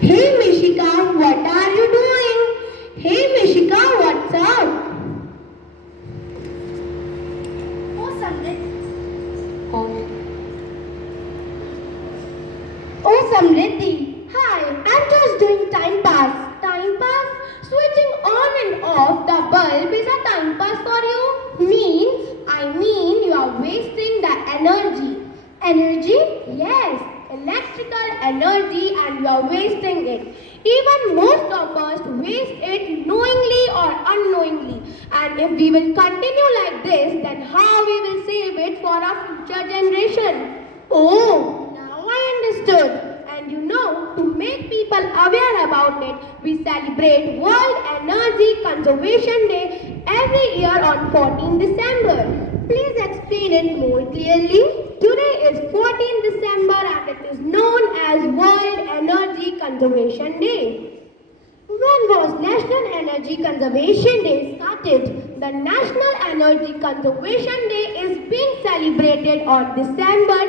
Hey Mishika, what are you doing? Hey Mishika, what's up? Oh, Samrit. Oh Samriddhi, hi, I'm just doing time pass. Time pass? Switching on and off the bulb is a time pass for you? I mean you are wasting the energy. Energy? Yes, electrical energy and you are wasting it. Even most of us waste it knowingly or unknowingly. And if we will continue like this, then how we will save it for our future generation? Oh, now I understood. And you know, to make people aware about it, we celebrate World Energy Conservation Day every year on 14 December. Please explain it more clearly. Today is 14 December and it is known as World Energy Conservation Day. When was National Energy Conservation Day started? The National Energy Conservation Day is being celebrated on December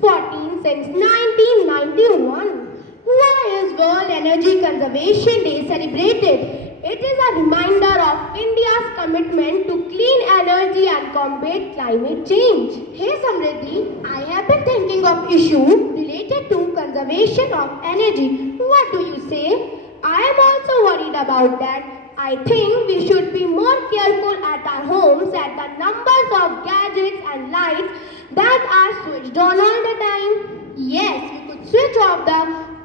14 since 1991. Why is World Energy Conservation Day celebrated? It is a reminder of India's commitment to clean energy and combat climate change. Hey Samriddhi, I have been thinking of issues related to conservation of energy. What do you say? I am also worried about that. I think we should be more careful at our homes at the numbers of gadgets and lights that are switched on all the time. Yes, we could switch off the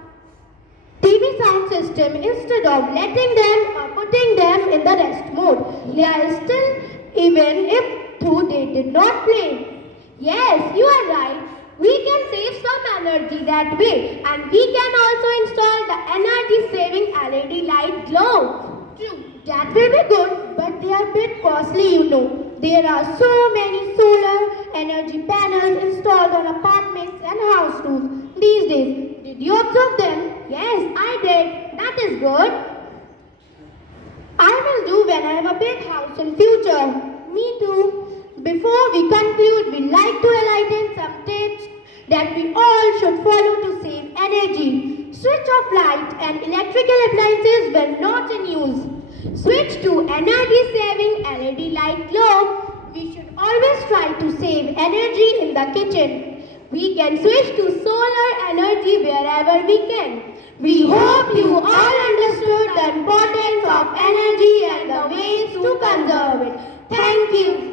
TV sound system instead of letting them or putting them in the rest mode. They are still even if though they did not play. Yes, you are right. We can save some energy that way and we can also install the energy saving LED light globe. True, that will be good, but they are a bit costly, you know. There are so many solar energy panels installed on apartments and house roofs these days. Did you observe them? Yes, I did. That is good. I will do when I have a big house in future. Me too. Before we conclude, we'd like to enlighten some tips that we all should follow to save energy. Switch off light and electrical appliances when not in use. Switch to energy saving LED light globe. We should always try to save energy in the kitchen. We can switch to solar energy wherever we can. We hope you all understood the importance of energy and the ways to conserve it. Thank you.